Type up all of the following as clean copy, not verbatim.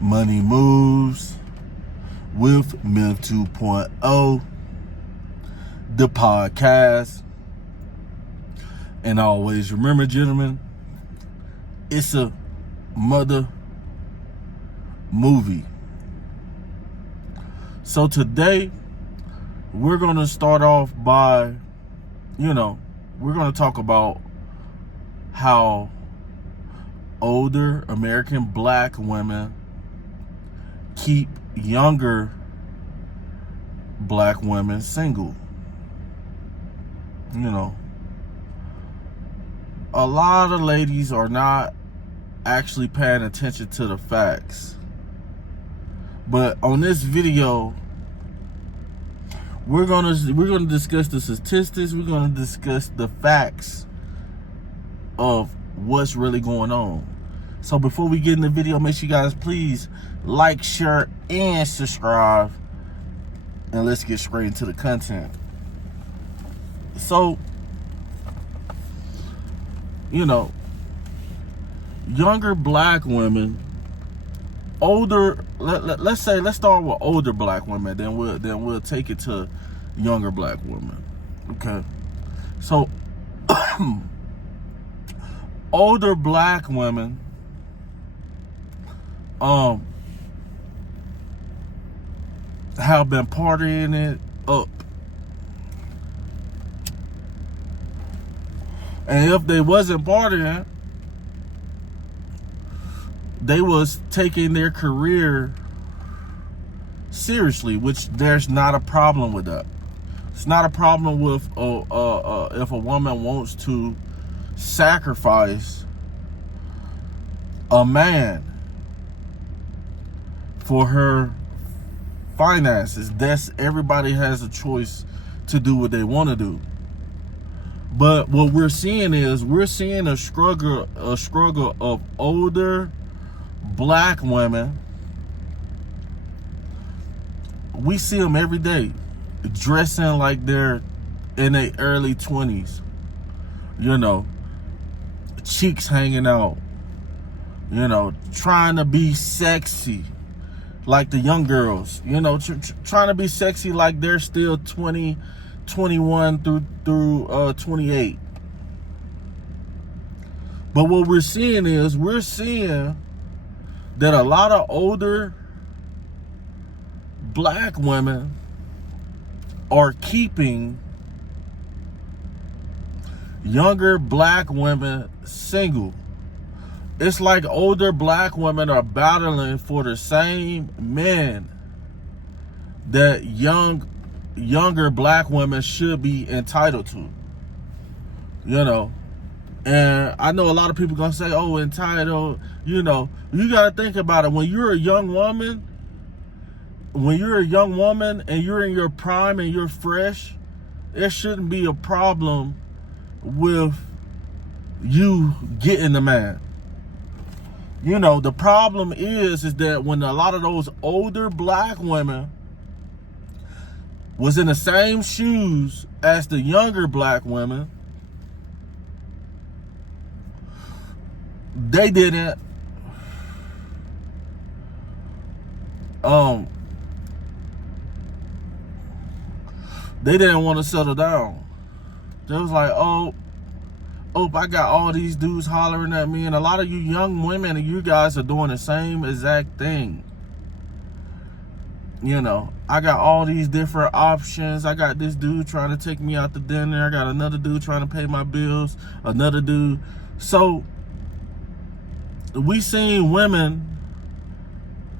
Money Moves with Myth 2.0, the podcast. And always remember, gentlemen, it's a mother movie. So today, we're going to start off by, we're going to talk about how older American black women keep younger black women single. A lot of ladies are not actually paying attention to the facts. But on this video, we're gonna discuss the statistics. We're gonna discuss the facts of what's really going on. So before we get in the video, make sure you guys please like, share, and subscribe. And let's get straight into the content. So, younger black women, let's start with older black women, then we'll take it to younger black women. Okay. So older black women have been partying it up. And if they wasn't partying, they was taking their career seriously, which there's not a problem with that. It's not a problem with if a woman wants to sacrifice a man for her finances. Everybody has a choice to do what they want to do. But what we're seeing a struggle of older black women. We see them every day dressing like they're in their early 20s. Cheeks hanging out. Trying to be sexy like the young girls. Trying to be sexy like they're still 20, 21 through 28. But what we're seeing that a lot of older black women are keeping younger black women single. It's like older black women are battling for the same men that younger black women should be entitled to. And I know a lot of people gonna say, oh, entitled. You gotta think about it. When you're a young woman and you're in your prime and you're fresh, it shouldn't be a problem with you getting the man. The problem is that when a lot of those older black women was in the same shoes as the younger black women, they didn't want to settle down. They was like, oh, I got all these dudes hollering at me. And a lot of you young women and you guys are doing the same exact thing. I got all these different options. I got this dude trying to take me out to dinner. I got another dude trying to pay my bills. Another dude. So we seen women,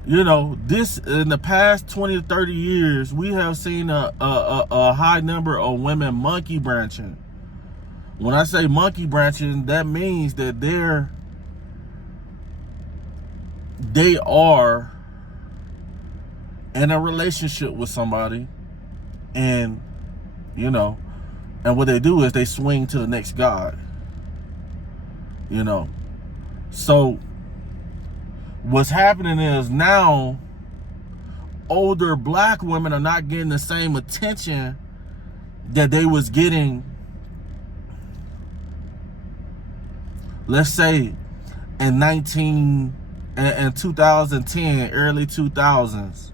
this in the past 20 to 30 years, we have seen a high number of women monkey branching. When I say monkey branching, that means that they are in a relationship with somebody, and and what they do is they swing to the next guy. So what's happening is now older black women are not getting the same attention that they was getting, let's say, in 19 in 2010, early 2000s,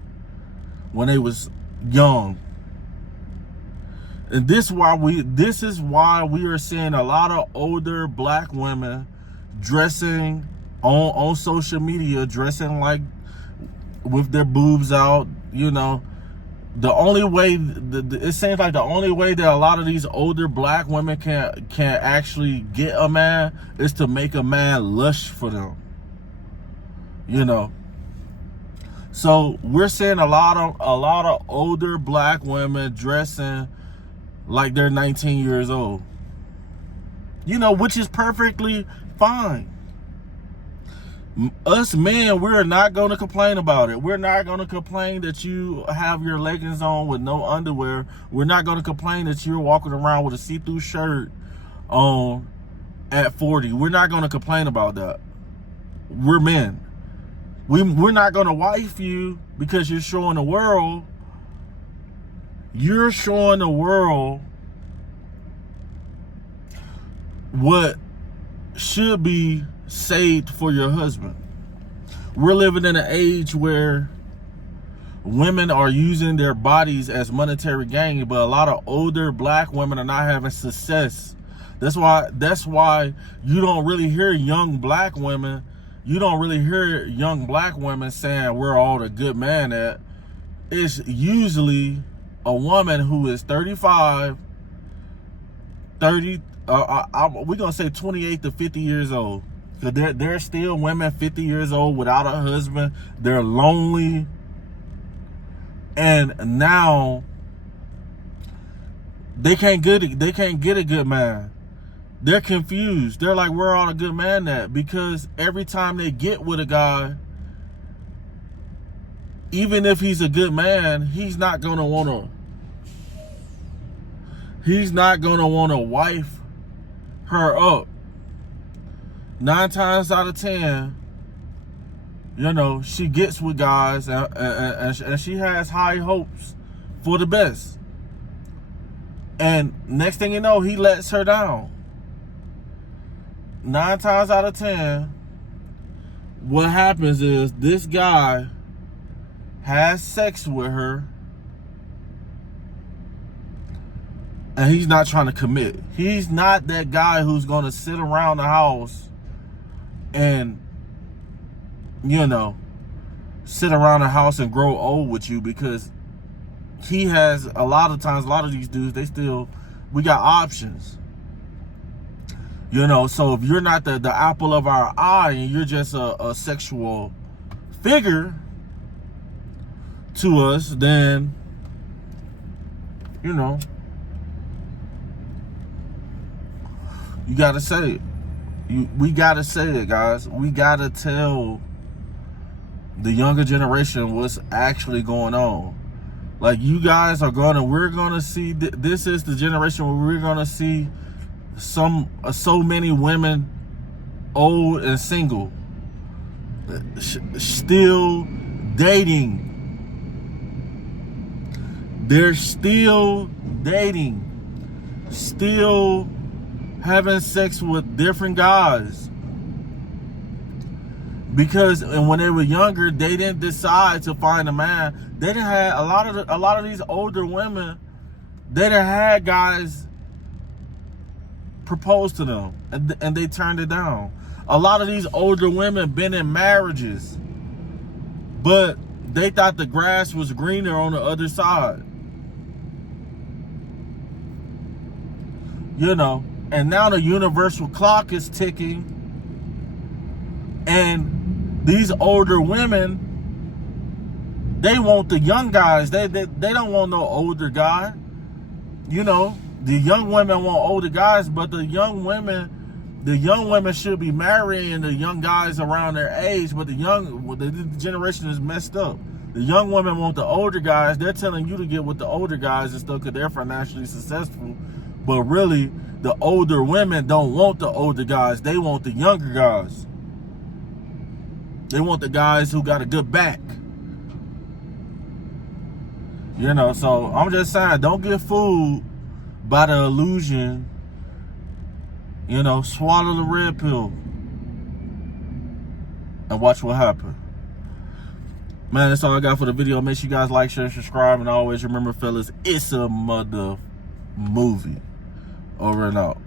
when they was young. And this is why we are seeing a lot of older black women dressing on social media, dressing like with their boobs out. You know, the only way it seems like the only way that a lot of these older black women can actually get a man is to make a man lush for them. You know, so we're seeing a lot of older black women dressing like they're 19 years old. You know, which is perfectly fine. Us men, we're not going to complain about it. We're not going to complain that you have your leggings on with no underwear. We're not going to complain that you're walking around with a see-through shirt on at 40. We're not going to complain about that. We're men. We're not going to wife you because you're showing the world. You're showing the world what should be saved for your husband. We're living in an age where women are using their bodies as monetary gain, but a lot of older black women are not having success. That's why you don't really hear young black women. You don't really hear young black women saying where all the good man at. It's usually a woman who is 35, 30, we're gonna say 28 to 50 years old. So there are still women 50 years old without a husband. They're lonely. And now they can't get a good man. They're confused. They're like, where all the good man at? Because every time they get with a guy, even if he's a good man, he's not gonna wanna wife her up. 9 times out of 10, you know, she gets with guys and she has high hopes for the best. And next thing you know, he lets her down. 9 times out of 10, what happens is this guy has sex with her and he's not trying to commit. He's not that guy who's going to sit around the house and, you know, sit around the house and grow old with you, because he has a lot of these dudes, we got options. You know, so if you're not the apple of our eye and you're just a sexual figure to us, then, you know, you gotta say it. We gotta say it, guys. We gotta tell the younger generation what's actually going on. Like, you guys we're gonna see, this is the generation where we're gonna see so many women, old and single, still dating. They're still dating, still having sex with different guys, because when they were younger, they didn't decide to find a man. They didn't have a lot of these older women. They didn't have guys propose to them and they turned it down. A lot of these older women been in marriages, but they thought the grass was greener on the other side. You know, and now the universal clock is ticking, and these older women, they want the young guys. They don't want no older guy. You know, the young women want older guys, but the young women should be marrying the young guys around their age. But the generation is messed up. The young women want the older guys. They're telling you to get with the older guys and stuff because they're financially successful. But really, the older women don't want the older guys. They want the younger guys. They want the guys who got a good back. You know, so I'm just saying, don't get fooled by the illusion. You know, swallow the red pill. and watch what happened. Man, that's all I got for the video. Make sure you guys like, share, subscribe, and always remember, fellas, it's a mother movie. Over and out.